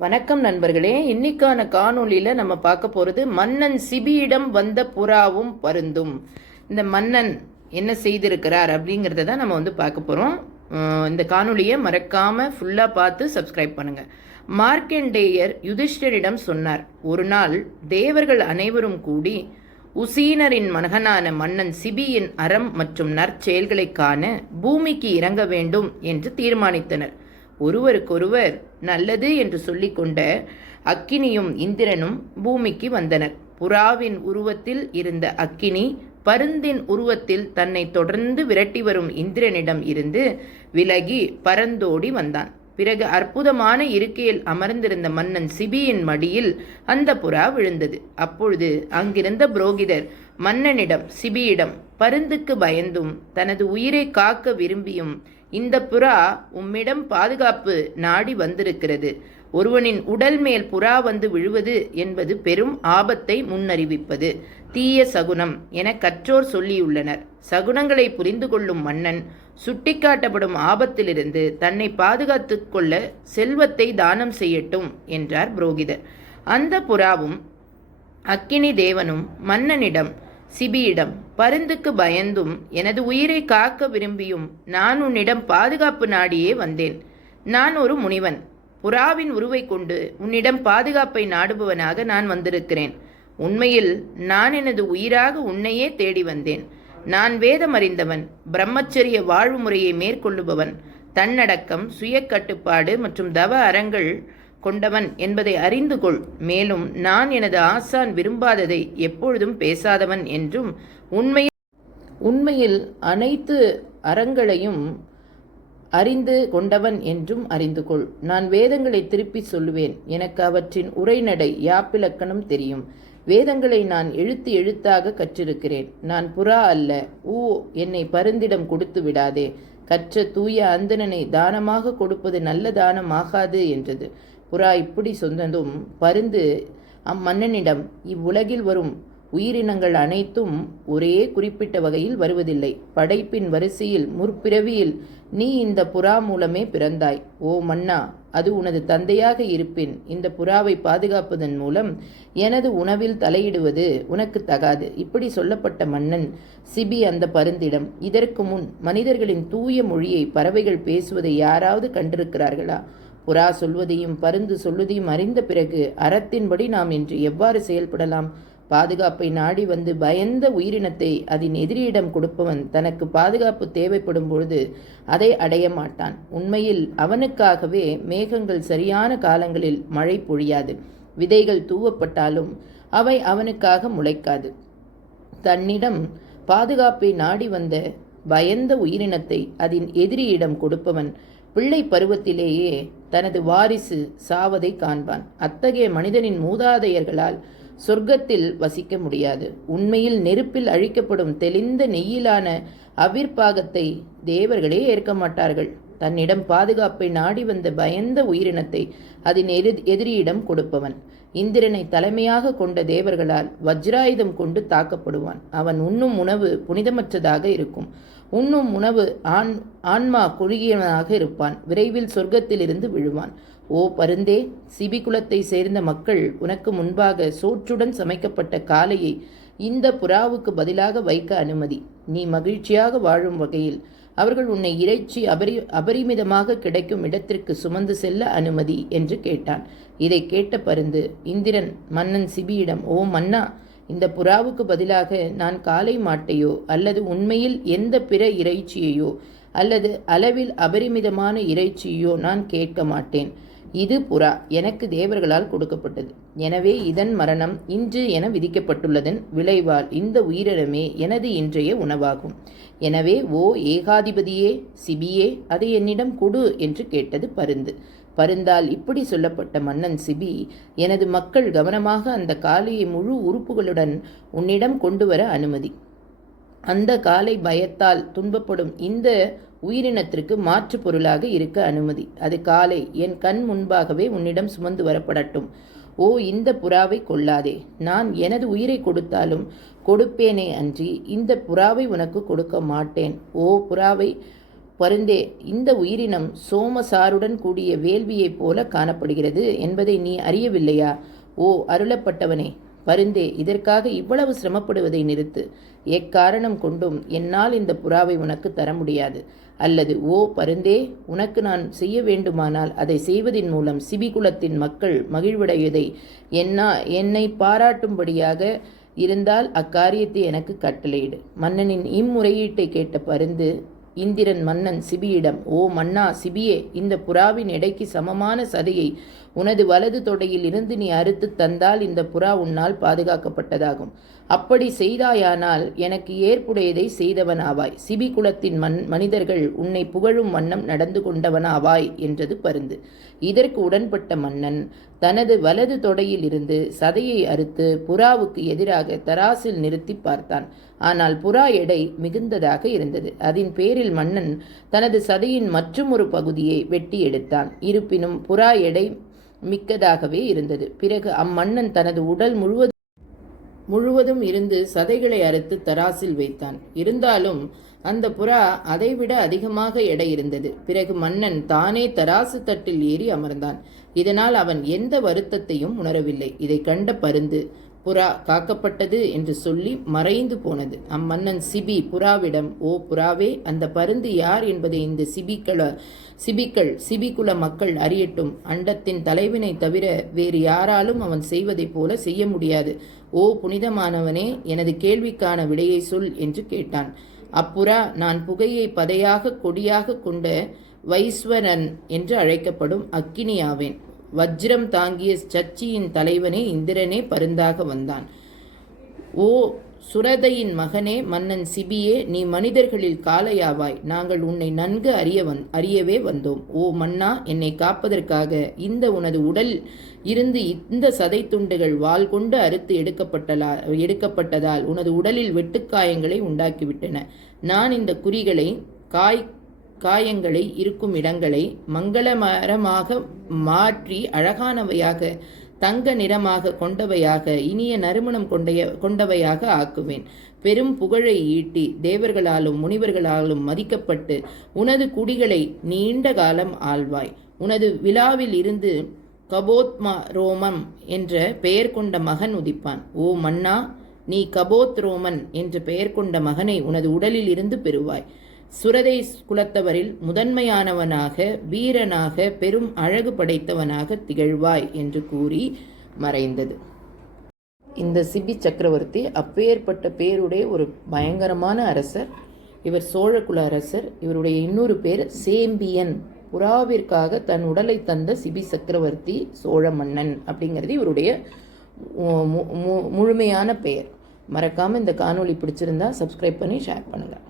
வணக்கம் நண்பர்களே. இன்னைக்கான காணொளியில நம்ம பார்க்க போறது மன்னன் சிபியிடம் வந்த புறாவும் பருந்தும். இந்த மன்னன் என்ன செய்திருக்கிறார் அப்படிங்கிறத தான் நம்ம பார்க்க போறோம். இந்த காணொளியை மறக்காம ஃபுல்லா பார்த்து சப்ஸ்கிரைப் பண்ணுங்க. மார்க்கண்டேயர் யுதிஷ்டரிடம் சொன்னார், ஒரு நாள் தேவர்கள் அனைவரும் கூடி உசீனரின் மகனான மன்னன் சிபியின் அறம் மற்றும் நற்செயல்களை காண பூமிக்கு இறங்க வேண்டும் என்று தீர்மானித்தனர். ஒருவருக்கொருவர் நல்லது என்று சொல்லிக்கொண்ட அக்கினியும் இந்திரனும் பூமிக்கு வந்தனர். புறாவின் உருவத்தில் இருந்த அக்கினி பருந்தின் உருவத்தில் தன்னை தொடர்ந்து விரட்டி வரும் இந்திரனிடம் இருந்து விலகி பறந்தோடி வந்தான். பிறகு அற்புதமான இருக்கையில் அமர்ந்திருந்த மன்னன் சிபியின் மடியில் அந்த புறா விழுந்தது. அப்பொழுது அங்கிருந்த புரோகிதர் மன்னனிடம் சிபியிடம், பருந்துக்கு பயந்தும் தனது உயிரை காக்க விரும்பியும் இந்த புறா உம்மிடம் பாதுகாப்பு நாடி வந்திருக்கிறது. ஒருவனின் உடல் மேல் புறா வந்து விழுவது என்பது பெரும் ஆபத்தை முன்னறிவிப்பது, தீய சகுனம் என கற்றோர் சொல்லியுள்ளனர். சகுனங்களை புரிந்து கொள்ளும் மன்னன் சுட்டிக்காட்டப்படும் ஆபத்திலிருந்து தன்னை பாதுகாத்து கொள்ள செல்வத்தை தானம் செய்யட்டும் என்றார் புரோகிதர். அந்த புறாவும் அக்கினி தேவனும் மன்னனிடம் சிபியிடம், பருந்துக்கு பயந்தும் எனது உயிரை காக்க விரும்பியும் நான் உன்னிடம் பாதுகாப்பு நாடியே வந்தேன். நான் ஒரு முனிவன். புறாவின் உருவை கொண்டு உன்னிடம் பாதுகாப்பை நாடுபவனாக நான் வந்திருக்கிறேன். உண்மையில் நான் எனது உயிராக உன்னையே தேடி வந்தேன். நான் வேதம் அறிந்தவன், பிரம்மச்சரிய வாழ்வு முறையை மேற்கொள்ளுபவன், தன்னடக்கம், சுய கட்டுப்பாடு மற்றும் தவ அறங்கள் கொண்டவன் என்பதை அறிந்து கொள். மேலும் நான் எனது ஆசான் விரும்பாததை எப்பொழுதும் பேசாதவன் என்றும் உண்மையில் அனைத்து அறங்களையும் அறிந்து கொண்டவன் என்றும் அறிந்து கொள். நான் வேதங்களை திருப்பி சொல்லுவேன். எனக்கு அவற்றின் உரைநடை யாப்பிலக்கணம் தெரியும். வேதங்களை நான் எழுத்து எழுத்தாக கற்றிருக்கிறேன். நான் புறா அல்ல. என்னை பருந்திடம் கொடுத்து விடாதே. கற்ற தூய அந்தணனை தானமாக கொடுப்பது நல்ல தானம் ஆகாது என்றது. புறா இப்படி சொன்னதும் பருந்து அம்மன்னனிடம், இவ்வுலகில் வரும் உயிரினங்கள் அனைத்தும் ஒரே குறிப்பிட்ட வகையில் வருவதில்லை. படைப்பின் வரிசையில் முற்பிறவியில் நீ இந்த புறா மூலமே பிறந்தாய். ஓ மன்னா, அது உனது தந்தையாக இருப்பின் இந்த புறாவை பாதுகாப்பதன் மூலம் எனது உணவில் தலையிடுவது உனக்கு தகாது. இப்படி சொல்லப்பட்ட மன்னன் சிபி அந்த பருந்திடம், இதற்கு முன் மனிதர்களின் தூய மொழியை பறவைகள் பேசுவதை யாராவது கண்டிருக்கிறார்களா? புறா சொல்வதையும் பருந்து சொல்வதையும் அறிந்த பிறகு அறத்தின்படி நாம் இன்று எவ்வாறு செயல்படலாம்? பாதுகாப்பை நாடி வந்து பயந்த உயிரினத்தை அதன் எதிரியிடம் கொடுப்பவன் தனக்கு பாதுகாப்பு தேவைப்படும் பொழுது அதை அடைய மாட்டான். உண்மையில் அவனுக்காகவே மேகங்கள் சரியான காலங்களில் மழை பொழியாது. விதைகள் தூவப்பட்டாலும் அவை அவனுக்காக முளைக்காது. தன்னிடம் பாதுகாப்பை நாடி வந்த பயந்த உயிரினத்தை அதன் எதிரியிடம் கொடுப்பவன் பிள்ளை பருவத்திலேயே தனது வாரிசு சாவதை காண்பான். அத்தகைய மனிதனின் மூதாதையர்களால் சொர்க்கத்தில் வசிக்க முடியாது. உண்மையில் நெருப்பில் அழிக்கப்படும் தெளிந்த நெய்யிலான அவிர்ப்பாகத்தை தேவர்களே ஏற்க மாட்டார்கள். தன்னிடம் பாதுகாப்பை நாடி வந்த பயந்த உயிரினத்தை அதன் எதிரியிடம் கொடுப்பவன் இந்திரனை தலைமையாக கொண்ட தேவர்களால் வஜ்ராயுதம் கொண்டு தாக்கப்படுவான். அவன் உண்ணும் உணவு புனிதமற்றதாக இருக்கும். உண்ணும் உணவு ஆன்மா குறுகியவனாக இருப்பான். விரைவில் சொர்க்கத்தில் இருந்து விழுவான். ஓ பருந்தே, சிபி குலத்தை சேர்ந்த மக்கள் உனக்கு முன்பாக சோற்றுடன் சமைக்கப்பட்ட காளையை இந்த புறாவுக்கு பதிலாக வைக்க அனுமதி. நீ மகிழ்ச்சியாக வாழும் வகையில் அவர்கள் உன்னை இறைச்சி அபரிமிதமாக கிடைக்கும் இடத்திற்கு சுமந்து செல்ல அனுமதி என்று கேட்டான். இதை கேட்ட பருந்து இந்திரன் மன்னன் சிபியிடம், ஓ மன்னா, இந்த புறாவுக்கு பதிலாக நான் காளை மாட்டையோ அல்லது உண்மையில் எந்த பிற இறைச்சியையோ அல்லது அளவில் அபரிமிதமான இறைச்சியோ நான் கேட்க மாட்டேன். இது புறா எனக்கு தேவர்களால் கொடுக்கப்பட்டது. எனவே இதன் மரணம் இன்று என விதிக்கப்பட்டுள்ளதன் விளைவால் இந்த உயிரினமே எனது இன்றைய உணவாகும். எனவே ஓ ஏகாதிபதியே சிபியே, அதை என்னிடம் கொடு என்று கேட்டது பருந்து. பருந்தால் இப்படி சொல்லப்பட்ட மன்னன் சிபி, எனது மக்கள் கவனமாக அந்த காளையை முழு உறுப்புகளுடன் உன்னிடம் கொண்டு வர அனுமதி. அந்த காளை பயத்தால் துன்பப்படும் இந்த உயிரினத்திற்கு மாற்று பொருளாக இருக்க அனுமதி. அது காளை என் கண் முன்பாகவே உன்னிடம் சுமந்து வரப்படட்டும். ஓ இந்த புறாவை கொல்லாதே. நான் எனது உயிரை கொடுத்தாலும் கொடுப்பேனே அன்றி இந்த புறாவை உனக்கு கொடுக்க மாட்டேன். ஓ புறாவை பருந்தே, இந்த உயிரினம் சோமசாருடன் கூடிய வேள்வியைப் போல காணப்படுகிறது என்பதை நீ அறியவில்லையா? ஓ அருளப்பட்டவனே, பருந்தே, இதற்காக இவ்வளவு சிரமப்படுவதை நிறுத்து. எக்காரணம் கொண்டும் என்னால் இந்த புறாவை உனக்கு தர முடியாது. அல்லது ஓ பருந்தே, உனக்கு நான் செய்ய வேண்டுமானால் அதை செய்வதின் மூலம் சிபிகுலத்தின் மக்கள் மகிழ்வடைவதை என்னை பாராட்டும்படியாக இருந்தால் அக்காரியத்தை எனக்கு கட்டளையிடு. மன்னனின் இம்முறையீட்டை கேட்ட பருந்து இந்திரன் மன்னன் சிபியிடம், ஓ மன்னா சிபியே, இந்த புறாவின் எடைக்கு சமமான சதையை உனது வலது தொடையில் இருந்து நீ அறுத்து தந்தால் இந்த புறா உன்னால் பாதுகாக்கப்பட்டதாகும். அப்படி செய்தாயானால் எனக்கு ஏற்புடையதை செய்தவனாவாய். சிபி குலத்தின் மனிதர்கள் உன்னை புகழும் வண்ணம் நடந்து கொண்டவனாவாய் என்றது பருந்து. இதற்கு உடன்பட்ட மன்னன் தனது வலது தொடையில் இருந்து சதையை அறுத்து புறாவுக்கு எதிராக தராசில் நிறுத்தி பார்த்தான். ஆனால் புறா எடை மிகுந்ததாக இருந்தது. அதன் பேரில் மன்னன் தனது சதையின் மற்றும் ஒரு பகுதியை வெட்டி எடுத்தான். இருப்பினும் புறா எடை மிக்கதாகவே இருந்தது. பிறகு அம்மன்னன் தனது உடல் முழுவதும் இருந்து சதைகளை அறுத்து தராசில் வைத்தான். இருந்தாலும் அந்த புறா அதைவிட அதிகமாக எடை இருந்தது. பிறகு மன்னன் தானே தராசு தட்டில் ஏறி அமர்ந்தான். இதனால் அவன் எந்த வருத்தத்தையும் உணரவில்லை. இதை கண்ட பருந்து புறா காக்கப்பட்டது என்று சொல்லி மறைந்து போனது. அம்மன்னன் புறாவிடம், ஓ புறாவே, அந்த பருந்து யார் என்பதை இந்த சிபிக்குல மக்கள் அறியட்டும். அண்டத்தின் தலைவனை தவிர வேறு யாராலும் அவன் செய்வதைப் போல செய்ய முடியாது. ஓ புனிதமானவனே, எனது கேள்விக்கான விடையை சொல் என்று கேட்டான். அப்புறா, நான் புகையை பதையாக கொடியாக கொண்ட வைஸ்வரன் என்று அழைக்கப்படும் அக்கினியாவேன். வஜ்ரம் தாங்கிய சச்சியின் தலைவனே இந்திரனே பருந்தாக வந்தான். ஓ சுரதையின் மகனே, மன்னன் சிபியே, நீ மனிதர்களில் காளையாவாய். நாங்கள் உன்னை நன்கு அறியவே வந்தோம். ஓ மன்னா, என்னை காப்பதற்காக இந்த உனது உடல் இருந்து இந்த சதை துண்டுகள் வாள் கொண்டு அறுத்து எடுக்கப்பட்டதால் உனது உடலில் வெட்டுக்காயங்களை உண்டாக்கிவிட்டன. நான் இந்த குறிகளை காயங்களை இருக்கும் இடங்களை மங்களமரமாக மாற்றி அழகானவையாக தங்க நிறமாக கொண்டவையாக இனிய நறுமணம் கொண்டவையாக ஆக்குவேன். பெரும் புகழை ஈட்டி தேவர்களாலும் முனிவர்களாலும் மதிக்கப்பட்டு உனது குடிகளை நீண்ட காலம் ஆள்வாய். உனது விழாவில் இருந்து கபோத்மா ரோமம் என்ற பெயர் கொண்ட மகன் உதிப்பான். ஓ மன்னா, நீ கபோத் ரோமன் என்ற பெயர் கொண்ட மகனை உனது உடலில் இருந்து பெறுவாய். சுரதை குலத்தவரில் முதன்மையானவனாக வீரனாக பெரும் அழகு படைத்தவனாக திகழ்வாய் என்று கூறி மறைந்தது. இந்த சிபி சக்கரவர்த்தி அப்பேற்பட்ட பேருடைய ஒரு பயங்கரமான அரசர். இவர் சோழகுல அரசர். இவருடைய இன்னொரு பேர் சேம்பியன். புறாவிற்காக தன் உடலை தந்த சிபி சக்கரவர்த்தி சோழ மன்னன் அப்படிங்கிறது இவருடைய முழுமையான பெயர். மறக்காமல் இந்த காணொளி பிடிச்சிருந்தா சப்ஸ்கிரைப் பண்ணி ஷேர் பண்ணுங்கள்.